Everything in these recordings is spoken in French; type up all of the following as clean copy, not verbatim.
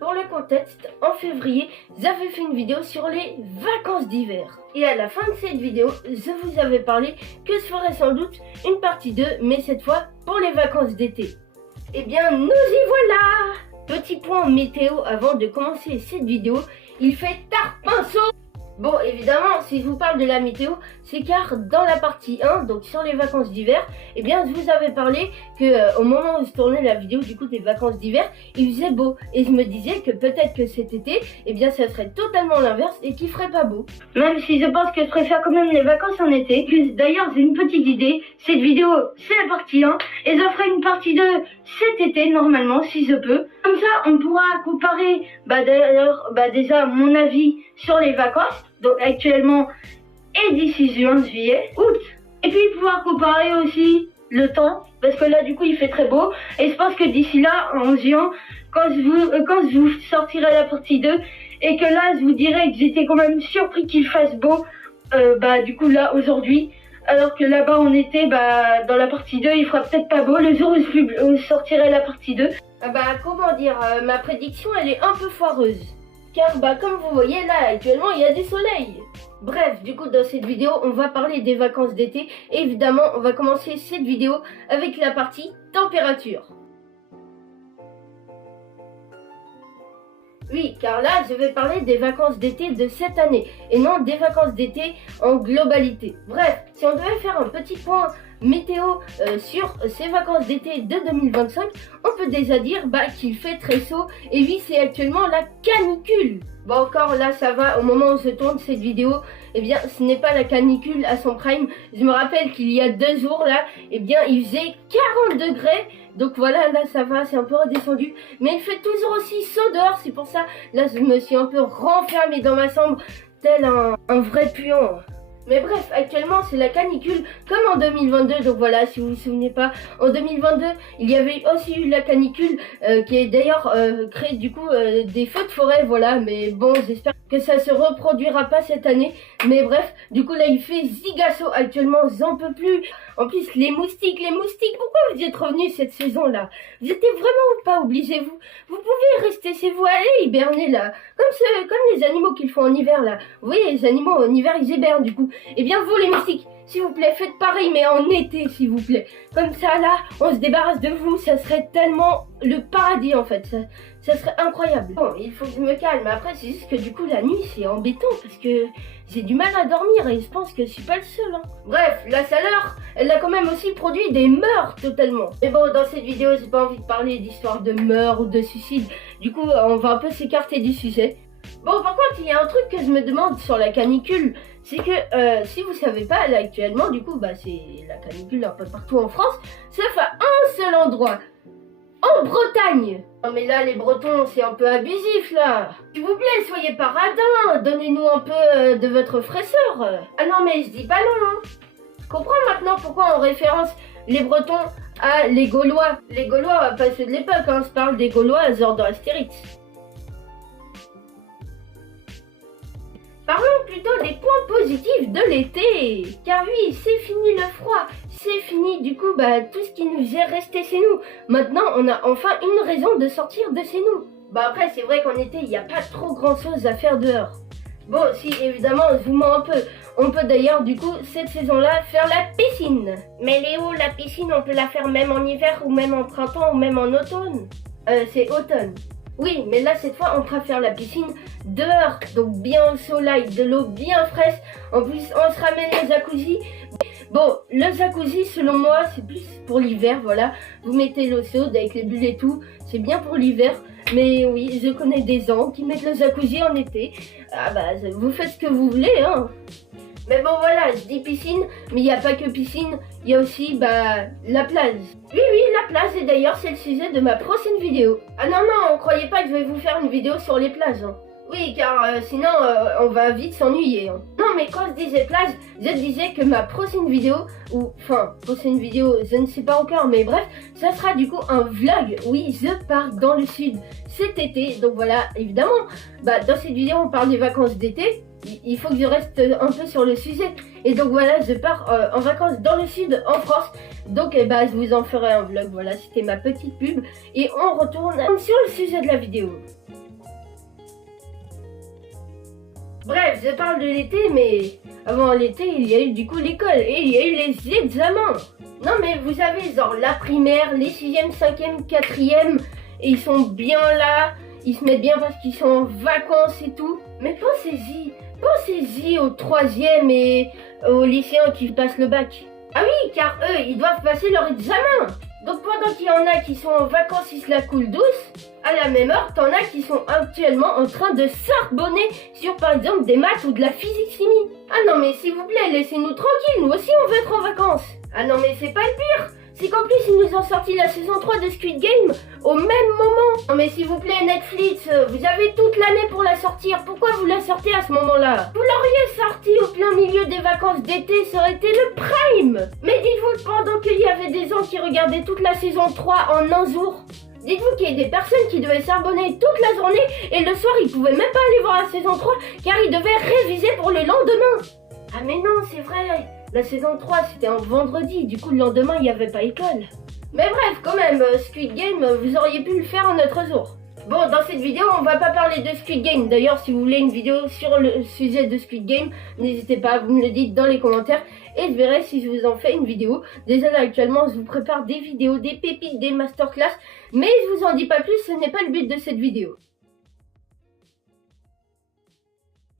Pour le contexte, en février, j'avais fait une vidéo sur les vacances d'hiver. Et à la fin de cette vidéo, je vous avais parlé que je ferais sans doute une partie 2, mais cette fois pour les vacances d'été. Eh bien, nous y voilà! Petit point météo avant de commencer cette vidéo, il fait tard pinceau. Bon, évidemment, si je vous parle de la météo, c'est car dans la partie 1, donc sur les vacances d'hiver, eh bien, je vous avais parlé que au moment où je tournais la vidéo du coup des vacances d'hiver, il faisait beau. Et je me disais que peut-être que cet été, eh bien, ça serait totalement l'inverse et qu'il ferait pas beau. Même si je pense que je préfère quand même les vacances en été. D'ailleurs, j'ai une petite idée. Cette vidéo, c'est la partie 1 et je ferai une partie 2 cet été, normalement, si je peux. Comme ça, on pourra comparer, déjà, mon avis sur les vacances. Donc actuellement et d'ici juillet, août. Et puis pouvoir comparer aussi le temps, parce que là du coup il fait très beau. Et je pense que d'ici là, en juin, quand je vous sortirai la partie 2, et que là je vous dirai que j'étais quand même surpris qu'il fasse beau, du coup là aujourd'hui, alors que là-bas en été, dans la partie 2 il fera peut-être pas beau le jour où je sortirai la partie 2. Comment dire, ma prédiction elle est un peu foireuse. Car comme vous voyez là actuellement il y a du soleil. Bref, du coup dans cette vidéo on va parler des vacances d'été. Et évidemment on va commencer cette vidéo avec la partie température. Oui, car là je vais parler des vacances d'été de cette année et non des vacances d'été en globalité. Bref, si on devait faire un petit point météo sur ces vacances d'été de 2025, on peut déjà dire qu'il fait très chaud. Et oui, c'est actuellement la canicule. Bon, encore là ça va, au moment où je tourne cette vidéo, eh bien ce n'est pas la canicule à son prime. Je me rappelle qu'il y a 2 jours là, eh bien il faisait 40 degrés. Donc voilà, là ça va, c'est un peu redescendu. Mais il fait toujours aussi chaud dehors, c'est pour ça, là je me suis un peu renfermée dans ma chambre, tel un vrai puant. Mais bref, actuellement c'est la canicule comme en 2022, donc voilà, si vous vous souvenez pas, en 2022 il y avait aussi eu la canicule qui a d'ailleurs créé du coup des feux de forêt, voilà, mais bon, j'espère que ça se reproduira pas cette année. Mais bref, du coup là il fait zigasso actuellement, j'en peux plus. En plus les moustiques, pourquoi vous êtes revenus cette saison là? Vous étiez vraiment pas obligés, vous pouvez rester chez vous, allez hiberner là, comme les animaux qu'ils font en hiver là. Vous voyez, les animaux en hiver ils hibernent du coup. Eh bien vous les moustiques, s'il vous plaît, faites pareil mais en été s'il vous plaît. Comme ça là, on se débarrasse de vous, ça serait tellement le paradis en fait, ça serait incroyable. Bon, il faut que je me calme, après c'est juste que du coup la nuit c'est embêtant parce que j'ai du mal à dormir et je pense que je suis pas le seul. Bref, la chaleur, elle a quand même aussi produit des meurtres totalement. Mais bon, dans cette vidéo j'ai pas envie de parler d'histoire de meurtre ou de suicide, du coup on va un peu s'écarter du sujet. Bon, par contre, il y a un truc que je me demande sur la canicule, c'est que si vous savez pas, là actuellement, du coup, c'est la canicule un peu partout en France, sauf à un seul endroit, en Bretagne. Non mais là, les Bretons, c'est un peu abusif là. S'il vous plaît, soyez pas radins, donnez-nous un peu de votre fraîcheur. Ah non mais je dis pas non, hein. Je comprends maintenant pourquoi on référence les Bretons à les Gaulois. Les Gaulois, pas ceux de l'époque, hein, je parle des Gaulois à genre de Astérix. Parlons plutôt des points positifs de l'été. Car oui, c'est fini le froid. C'est fini du coup tout ce qui nous faisait rester chez nous. Maintenant, on a enfin une raison de sortir de chez nous. Après, c'est vrai qu'en été, il n'y a pas trop grand chose à faire dehors. Bon, si évidemment, je vous mens un peu. On peut d'ailleurs du coup, cette saison-là, faire la piscine. Mais Léo, la piscine, on peut la faire même en hiver ou même en printemps ou même en automne. C'est automne. Oui, mais là, cette fois, on préfère la piscine dehors, donc bien au soleil, de l'eau bien fraîche. En plus, on se ramène le jacuzzi. Bon, le jacuzzi, selon moi, c'est plus pour l'hiver, voilà. Vous mettez l'eau chaude avec les bulles et tout, c'est bien pour l'hiver. Mais oui, je connais des gens qui mettent le jacuzzi en été. Vous faites ce que vous voulez, hein. Mais bon voilà, je dis piscine, mais il n'y a pas que piscine, il y a aussi la plage. Oui, la plage, et d'ailleurs c'est le sujet de ma prochaine vidéo. Ah non, croyez pas que je vais vous faire une vidéo sur les plages. Hein. Oui, car sinon on va vite s'ennuyer. Hein. Non, mais quand je disais plage, je disais que ma prochaine vidéo, prochaine vidéo, je ne sais pas encore, mais bref, ça sera du coup un vlog. Oui, je pars dans le sud cet été, donc voilà, évidemment, dans cette vidéo on parle des vacances d'été. Il faut que je reste un peu sur le sujet. Et donc voilà, je pars en vacances dans le sud, en France. Donc je vous en ferai un vlog. Voilà, c'était ma petite pub. Et on retourne sur le sujet de la vidéo. Bref, je parle de l'été, mais avant l'été, il y a eu du coup l'école et il y a eu les examens. Non mais vous savez, genre la primaire, les 6e, 5e, 4e, et ils sont bien là, ils se mettent bien parce qu'ils sont en vacances et tout. Mais pensez-y aux 3e et aux lycéens qui passent le bac. Ah oui, car eux, ils doivent passer leur examen. Donc pendant qu'il y en a qui sont en vacances, ils se la coulent douce, à la même heure, t'en as qui sont actuellement en train de s'arbonner sur par exemple des maths ou de la physique-chimie. Ah non mais s'il vous plaît, laissez-nous tranquilles, nous aussi on veut être en vacances. Ah non mais c'est pas le pire, c'est qu'en plus ils nous ont sorti la saison 3 de Squid Game au même moment. Non mais s'il vous plaît Netflix, vous avez toute l'année pour la sortir, pourquoi vous la sortez à ce moment-là? Vous l'auriez sorti au plein milieu des vacances d'été, ça aurait été le prime. Mais dites-vous pendant qu'il y avait des gens qui regardaient toute la saison 3 en un jour. Dites-vous qu'il y a des personnes qui devaient s'abonner toute la journée et le soir ils pouvaient même pas aller voir la saison 3 car ils devaient réviser pour le lendemain. Ah mais non, c'est vrai, la saison 3 c'était un vendredi, du coup le lendemain il n'y avait pas école. Mais bref, quand même, Squid Game, vous auriez pu le faire un autre jour. Bon, dans cette vidéo, on va pas parler de Squid Game. D'ailleurs, si vous voulez une vidéo sur le sujet de Squid Game, n'hésitez pas, vous me le dites dans les commentaires. Et je verrai si je vous en fais une vidéo. Déjà là, actuellement, je vous prépare des vidéos, des pépites, des masterclass. Mais je vous en dis pas plus, ce n'est pas le but de cette vidéo.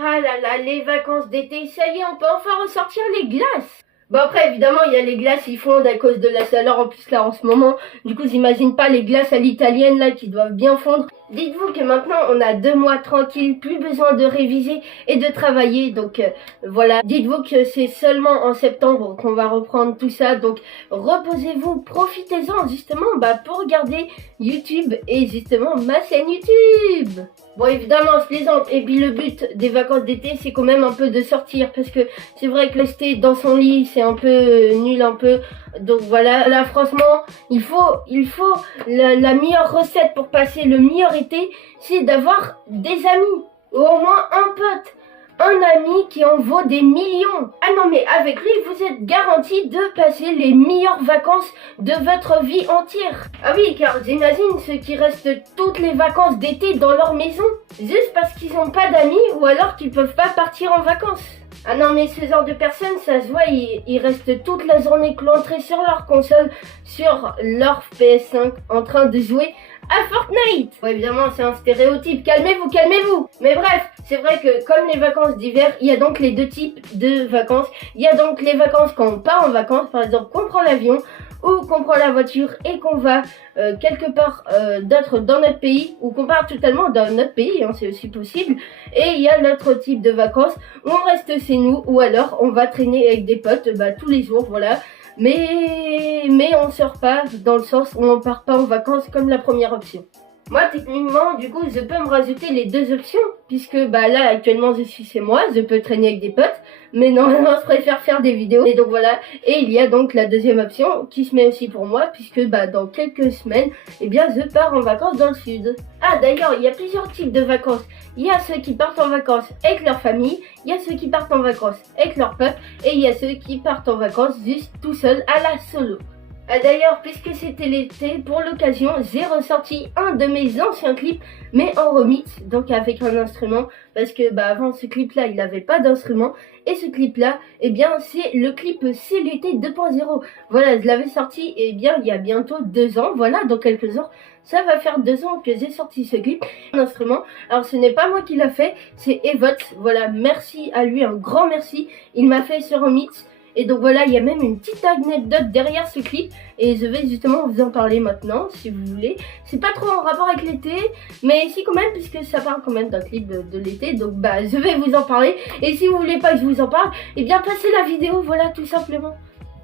Ah là là, les vacances d'été, ça y est, on peut enfin ressortir les glaces. Bon après évidemment il y a les glaces ils fondent à cause de la chaleur en plus là en ce moment. Du coup j'imagine pas les glaces à l'italienne là qui doivent bien fondre. Dites-vous que maintenant on a 2 mois tranquilles, plus besoin de réviser et de travailler. Donc voilà, dites-vous que c'est seulement en septembre qu'on va reprendre tout ça. Donc reposez-vous, profitez-en justement pour regarder YouTube et justement ma chaîne YouTube. Bon évidemment je plaisante et puis le but des vacances d'été c'est quand même un peu de sortir parce que c'est vrai que rester dans son lit c'est un peu nul un peu. Donc voilà, là franchement il faut la meilleure recette pour passer le meilleur été c'est d'avoir des amis ou au moins un pote. Un ami qui en vaut des millions. Ah non mais avec lui vous êtes garanti de passer les meilleures vacances de votre vie entière. Ah oui car j'imagine ceux qui restent toutes les vacances d'été dans leur maison juste parce qu'ils n'ont pas d'amis ou alors qu'ils peuvent pas partir en vacances. Ah non mais ce genre de personnes ça se voit ils restent toute la journée cloîtrés sur leur console, sur leur PS5 en train de jouer à Fortnite. Bon évidemment c'est un stéréotype, calmez-vous, calmez-vous. Mais bref, c'est vrai que comme les vacances d'hiver, il y a donc les deux types de vacances. Il y a donc les vacances quand on part en vacances, par exemple qu'on prend l'avion ou qu'on prend la voiture et qu'on va quelque part d'autre dans notre pays ou qu'on part totalement dans notre pays, hein, c'est aussi possible. Et il y a l'autre type de vacances où on reste chez nous ou alors on va traîner avec des potes tous les jours, voilà. Mais on sort pas dans le sens où on part pas en vacances comme la première option. Moi techniquement du coup je peux me rajouter les deux options puisque là actuellement je suis chez moi, je peux traîner avec des potes mais normalement je préfère faire des vidéos et donc voilà. Et il y a donc la deuxième option qui se met aussi pour moi puisque dans quelques semaines je pars en vacances dans le sud. Ah d'ailleurs il y a plusieurs types de vacances. Il y a ceux qui partent en vacances avec leur famille, il y a ceux qui partent en vacances avec leurs potes et il y a ceux qui partent en vacances juste tout seul à la solo. Ah d'ailleurs, puisque c'était l'été, pour l'occasion, j'ai ressorti un de mes anciens clips, mais en remix, donc avec un instrument, parce que avant ce clip-là, il n'avait pas d'instrument, et ce clip-là, c'est le clip C'est l'été 2.0. Voilà, je l'avais sorti, il y a bientôt 2 ans, voilà, dans quelques jours, ça va faire 2 ans que j'ai sorti ce clip, un instrument. Alors ce n'est pas moi qui l'a fait, c'est Evot, voilà, merci à lui, un grand merci, il m'a fait ce remix. Et donc voilà, il y a même une petite anecdote derrière ce clip et je vais justement vous en parler maintenant si vous voulez. C'est pas trop en rapport avec l'été, mais si quand même puisque ça parle quand même d'un clip de l'été, donc je vais vous en parler. Et si vous voulez pas que je vous en parle, passez la vidéo, voilà tout simplement.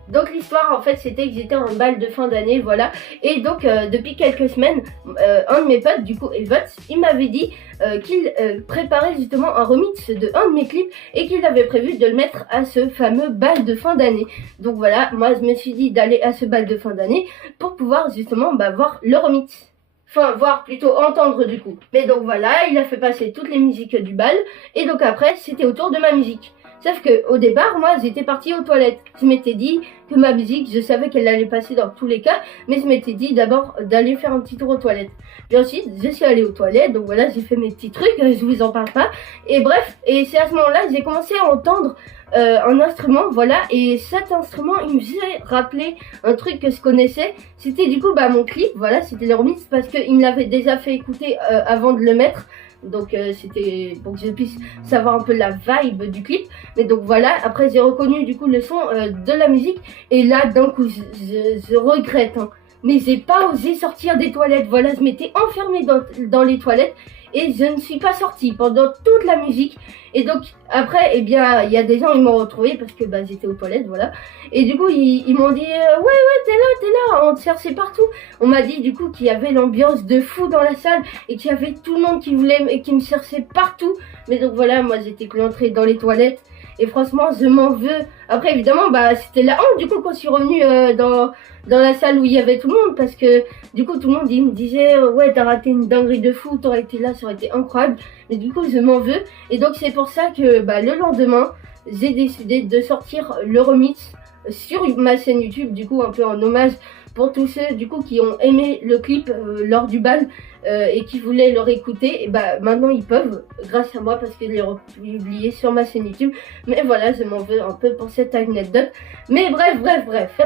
Donc l'histoire en fait c'était que j'étais en bal de fin d'année, voilà. Et donc depuis quelques semaines, un de mes potes du coup Evot, il m'avait dit qu'il préparait justement un remix de un de mes clips et qu'il avait prévu de le mettre à ce fameux bal de fin d'année. Donc voilà, moi je me suis dit d'aller à ce bal de fin d'année pour pouvoir justement voir le remix. Enfin, voir plutôt entendre du coup. Mais donc voilà, il a fait passer toutes les musiques du bal et donc après c'était au tour de ma musique. Sauf que au départ, moi, j'étais partie aux toilettes. Je m'étais dit que ma musique, je savais qu'elle allait passer dans tous les cas, mais je m'étais dit d'abord d'aller faire un petit tour aux toilettes. Puis ensuite, je suis allée aux toilettes, donc voilà, j'ai fait mes petits trucs, je vous en parle pas. Et bref, et c'est à ce moment-là que j'ai commencé à entendre un instrument, voilà, et cet instrument, il me faisait rappeler un truc que je connaissais. C'était du coup, mon clip, voilà, c'était le remix, parce qu'il me l'avait déjà fait écouter avant de le mettre. Donc c'était pour que je puisse savoir un peu la vibe du clip. Mais donc voilà, après j'ai reconnu du coup le son de la musique. Et là d'un coup je regrette, hein. Mais j'ai pas osé sortir des toilettes. Voilà, je m'étais enfermée dans les toilettes. Et je ne suis pas sortie pendant toute la musique. Et donc après, eh bien, il y a des gens, ils m'ont retrouvé parce que j'étais aux toilettes, voilà. Et du coup, ils m'ont dit ouais, t'es là, on te cherchait partout. On m'a dit du coup qu'il y avait l'ambiance de fou dans la salle et qu'il y avait tout le monde qui voulait et qui me cherchait partout. Mais donc voilà, moi j'étais cloîtrée dans les toilettes. Et franchement, je m'en veux. Après, évidemment, c'était la honte du coup quand je suis revenue dans la salle où il y avait tout le monde. Parce que du coup, tout le monde il me disait ouais, t'as raté une dinguerie de fou, t'aurais été là, ça aurait été incroyable. Mais du coup, je m'en veux. Et donc, c'est pour ça que le lendemain, j'ai décidé de sortir le remix sur ma chaîne YouTube. Du coup, un peu en hommage pour tous ceux du coup qui ont aimé le clip lors du bal et qui voulaient le réécouter. Et maintenant ils peuvent grâce à moi parce que je l'ai republié sur ma chaîne YouTube. Mais voilà, je m'en veux un peu pour cette anecdote. Mais bref,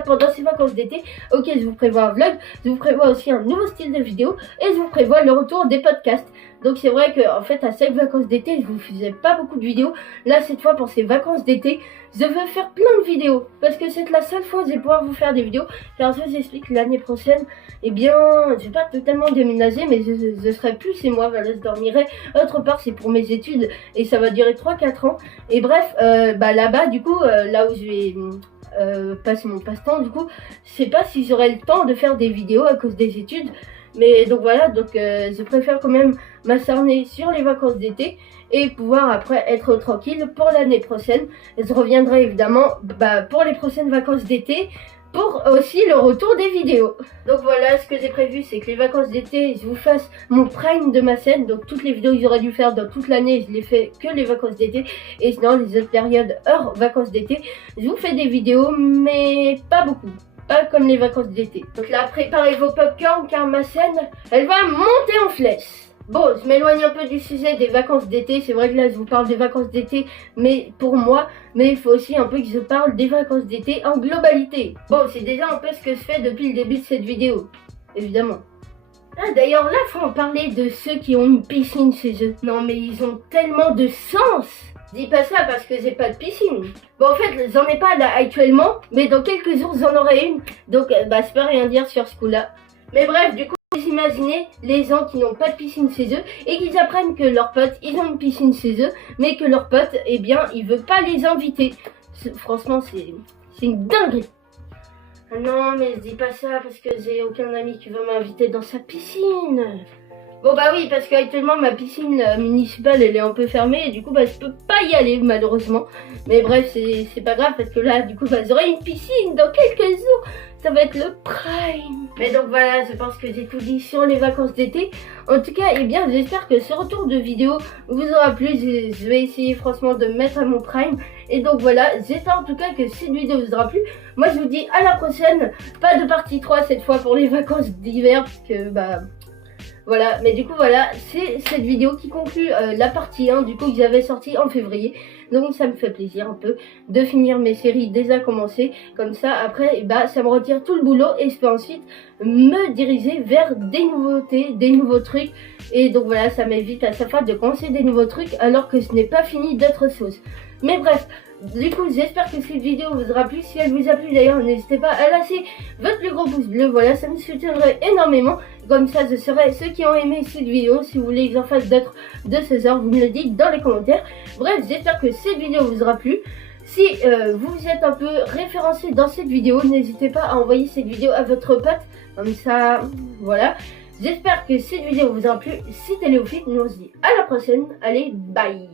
pendant ces vacances d'été, ok, je vous prévois un vlog, je vous prévois aussi un nouveau style de vidéo et je vous prévois le retour des podcasts. Donc c'est vrai que en fait à chaque vacances d'été je vous faisais pas beaucoup de vidéos. Là cette fois pour ces vacances d'été je veux faire plein de vidéos parce que c'est la seule fois que je vais pouvoir vous faire des vidéos. Car je vous explique l'année prochaine, eh bien je vais pas totalement déménager mais je serai plus chez moi, voilà, je dormirai autre part, c'est pour mes études et ça va durer 3-4 ans. Et bref là-bas du coup là où je vais passer mon passe-temps, du coup je sais pas si j'aurai le temps de faire des vidéos à cause des études. Mais donc voilà, je préfère quand même m'acharner sur les vacances d'été et pouvoir après être tranquille pour l'année prochaine. Et je reviendrai évidemment pour les prochaines vacances d'été pour aussi le retour des vidéos. Donc voilà, ce que j'ai prévu, c'est que les vacances d'été, je vous fasse mon prime de ma chaîne. Donc toutes les vidéos que j'aurais dû faire dans toute l'année, je les fais que les vacances d'été. Et sinon, les autres périodes hors vacances d'été, je vous fais des vidéos, mais pas beaucoup. Pas comme les vacances d'été. Donc là, préparez vos popcorn car ma chaîne, elle va monter en flèche. Bon, je m'éloigne un peu du sujet des vacances d'été. C'est vrai que là, je vous parle des vacances d'été, mais pour moi. Mais il faut aussi un peu que je parle des vacances d'été en globalité. Bon, c'est déjà un peu ce que je fais depuis le début de cette vidéo. Évidemment. Ah, d'ailleurs, là, faut en parler de ceux qui ont une piscine chez eux. Non, mais ils ont tellement de sens. Je dis pas ça parce que j'ai pas de piscine. Bon, en fait, j'en ai pas là actuellement, mais dans quelques jours, j'en aurai une. Donc, je peux rien dire sur ce coup-là. Mais bref, du coup, vous imaginez les gens qui n'ont pas de piscine chez eux et qu'ils apprennent que leurs potes, ils ont une piscine chez eux, mais que leurs potes, eh bien, ils veulent pas les inviter. Franchement, c'est une dinguerie. Ah non, mais je dis pas ça parce que j'ai aucun ami qui veut m'inviter dans sa piscine. Bon oui, parce qu'actuellement ma piscine municipale elle est un peu fermée et du coup je peux pas y aller malheureusement. Mais bref, c'est pas grave parce que là du coup j'aurai une piscine dans quelques jours. Ça va être le prime. Mais donc voilà, je pense que j'ai tout dit sur les vacances d'été. En tout cas, eh bien j'espère que ce retour de vidéo vous aura plu. Je vais essayer franchement de mettre à mon prime. Et donc voilà, j'espère en tout cas que cette vidéo vous aura plu. Moi je vous dis à la prochaine. Pas de partie 3 cette fois pour les vacances d'hiver parce que voilà, mais du coup voilà, c'est cette vidéo qui conclut la partie 1 du coup que j'avais sorti en février. Donc ça me fait plaisir un peu de finir mes séries déjà commencées. Comme ça après ça me retire tout le boulot et je peux ensuite me diriger vers des nouveautés, des nouveaux trucs. Et donc voilà, ça m'évite à chaque fois de commencer des nouveaux trucs alors que ce n'est pas fini d'autres choses. Mais bref, du coup j'espère que cette vidéo vous aura plu. Si elle vous a plu d'ailleurs, n'hésitez pas à lâcher votre plus gros pouce bleu. Voilà, ça me soutiendrait énormément. Comme ça je saurai ceux qui ont aimé cette vidéo. Si vous voulez que j'en fasse d'autres de ce genre, vous me le dites dans les commentaires. Bref, j'espère que cette vidéo vous aura plu. Si vous êtes un peu référencé dans cette vidéo, n'hésitez pas à envoyer cette vidéo à votre pote. Comme ça, voilà. J'espère que cette vidéo vous aura plu. C'était Léophile, nous on se dit à la prochaine. Allez, bye.